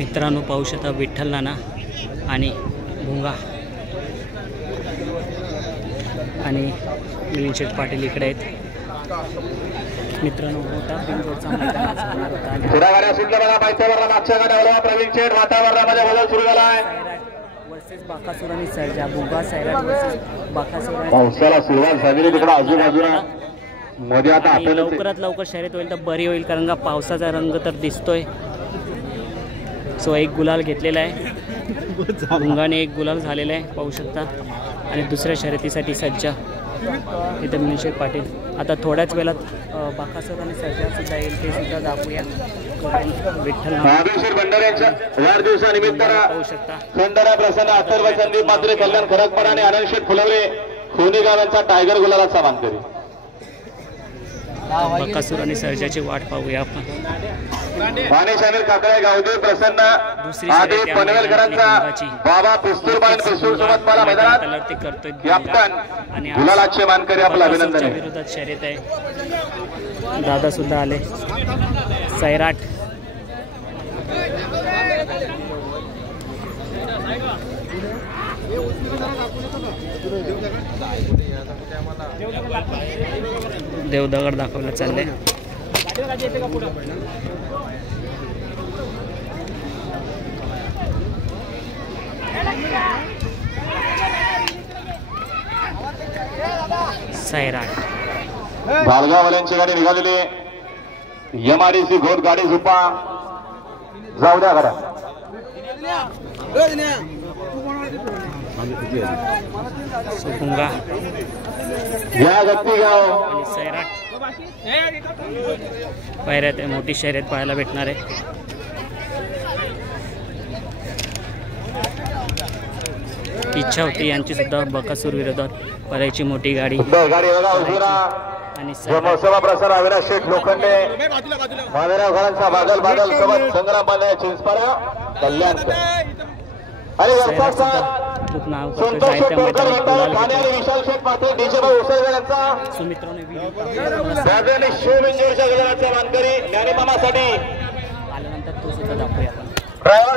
मित्रांनो पाहू शकता विठ्ठल नाना आणि भुंगा आणि मिलिंद शेठ पाटील इकडे आहेत। मित्रांनो मोठा बिनजोडचा मैदान होणार होता आणि पुढागाड्या सुटल्या बघा पायथ्यावर मागच्या गाड्यावर प्रवीण शेठ वातावरणामध्ये बदल सुरू झाला आहे। वर्सेस बाकासुर आणि सर्जा भुंगा सैराट वर्सेस बाकासुर पावसाला सुरुवात झालेली तिकडे आजूबाजूला मध्ये आता आपण लवकरात लवकर शर्यत होईल तर बरी होईल कारण का पावसाचा रंग तर दिसतोय। सो एक गुलाल घेतलेला आहे भुंगाने एक गुलाल झालेला आहे पाहू शकता आणि दुसऱ्या शर्यतीसाठी सज्ज इथे मिलिंद शेठ पाटील। आता थोड्याच वेळात बाकासुर आणि सर्जा सुद्धा येईल ते सुद्धा दाखवूया। विठ्ठल महाबळेश्वर भंडाऱ्यांच्या वाढदिवसानिमित्त पाहू शकता खंडरा प्रसन्न अथर्व संदीप मात्रे कल्याण खरकपाड आणि आनंद शेठ फुलवले खोनी गावांचा टायगर गुलालाचा मानकरी। बाकासुर आणि सर्जाची वाट पाहूया आपण। वाणी शामिल काकडे गावदेव प्रसन्न आदे पनवेलकरांचा बाबा पिस्तूलबाण पिस्तूल सोबत मला मैदानात करतोय कॅप्टन आणि गुलालाचे मानकरी आपलं अभिनंदन आहे। विरोधात शर्यत आहे दादा सुद्धा आले सैराट देवदगड दाखवलं चाललंय। सैराट बालगाववाल्यांची गाडी निघालेली MRDC घोट गाडी झुपा जाऊ द्या घरा भुंगा या गत्तीगाव आणि सैराट पायऱ्यात मोठी शर्यत पाहायला भेटणार आहे। इच्छा होती यांची सुद्धा बकासूर विरोधात पळायची मोठी गाडी आणि प्रसार अविनाश शेठ लोखंडे माधवराव घरांचा बादल बादल सोबत संग्राम बांधे चिंचपाडा कल्याण आणि खूप नाव करतो विशाल शेठ पाटील डीजे भाऊ उसळवेळांचा सुमित्राने मानकरी ज्ञानीमामासाठी आल्यानंतर तो सुद्धा दाखवूया आपण। ड्रायव्हर